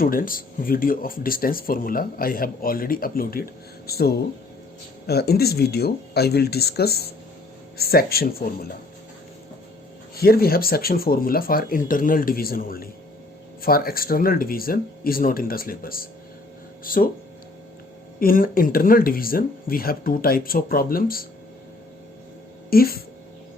Students, video of distance formula I have already uploaded. So in this video I will discuss section formula. Here we have section formula for internal division only. For external division is not in the syllabus. So in internal division we have two types of problems. If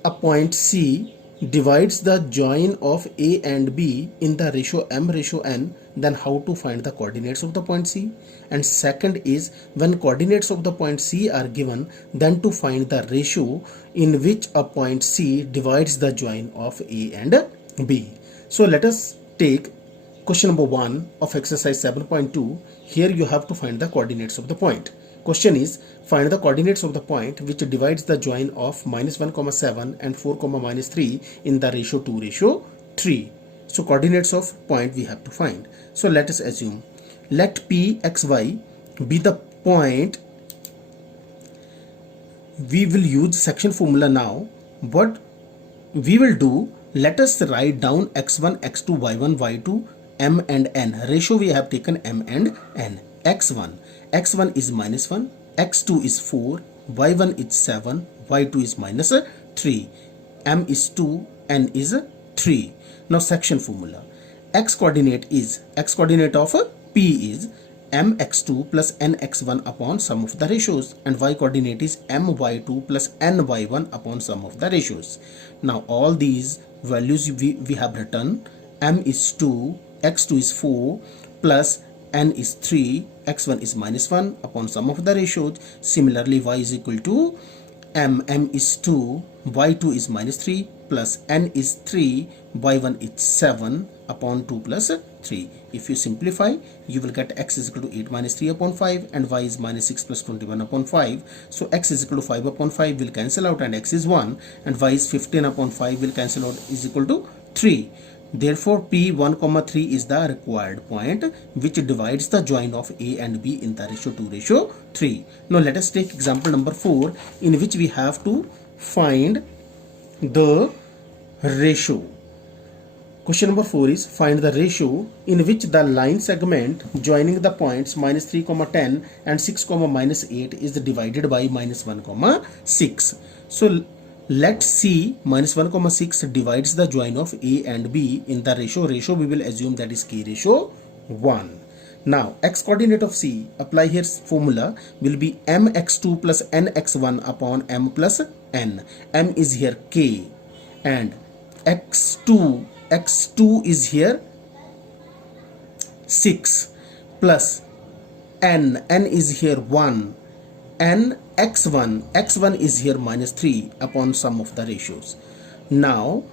a point C divides the join of A and B in the ratio m/n, then how to find the coordinates of the point C? And second is, when coordinates of the point C are given, then to find the ratio in which a point C divides the join of A and B. So let us take question number 1 of exercise 7.2. Here you have to find the coordinates of the point. Question is, find the coordinates of the point which divides the join of -1, 7 and 4, -3 in the ratio 2:3. So coordinates of point we have to find. So let us assume, let P xy be the point. We will use section formula now. What we will do, let us write down x1, x2, y1, y2, m and n. Ratio we have taken m and n. x1 is -1, x2 is 4, y1 is 7, y2 is -3, m is 2, n is 3. Now section formula, x coordinate of P is mx2 plus nx1 upon sum of the ratios, and y coordinate is my2 plus ny1 upon sum of the ratios. Now all these values we have written. M is 2, x2 is 4 plus n is 3, x1 is -1 upon sum of the ratios. Similarly, y is equal to m is 2, y2 is -3 plus n is 3, y1 is 7 upon 2 plus 3. If you simplify, you will get x is equal to 8 minus 3 upon 5 and y is -6 plus 21 upon 5. So x is equal to 5 upon 5 will cancel out and x is 1, and y is 15 upon 5 will cancel out, is equal to 3. Therefore, P1, 3 is the required point which divides the join of A and B in the ratio 2:3. Now let us take example number 4, in which we have to find the ratio. Question number 4 is, find the ratio in which the line segment joining the points -3, 10 and 6, -8 is divided by -1, 6. So let C -1, 6 divides the join of A and B in the ratio. We will assume that is k/1. Now x coordinate of C, apply here formula, will be mx2 plus nx1 upon m plus n. M is here k, and x2 is here 6 plus n is here 1, and x1 is here -3 upon sum of the ratios. Now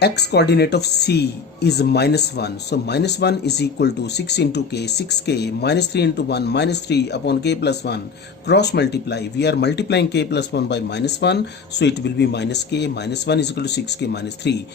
x coordinate of C is -1, so -1 is equal to 6 into k, 6k, -3 into 1, -3 upon k plus 1. Cross multiply, we are multiplying k plus 1 by -1, so it will be -k, -1 is equal to 6k minus 3.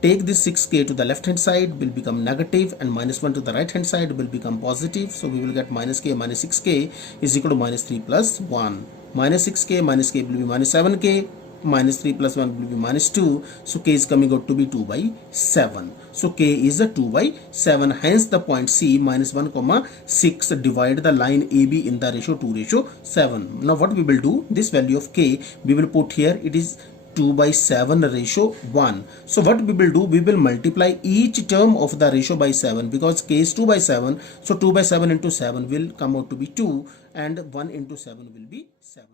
Take this 6k to the left hand side, will become negative, and -1 to the right hand side will become positive. So we will get -k minus 6k is equal to -3 plus 1. -6k minus k will be -7k, -3 plus 1 will be -2. So k is coming out to be 2/7. So k is a 2/7. Hence the point C -1, 6 divide the line AB in the ratio 2:7. Now what we will do, this value of k we will put here, it is 2/7 ratio 1. So what we will do, we will multiply each term of the ratio by 7, because k is 2/7. So 2/7 into 7 will come out to be 2, and 1 into 7 will be 7.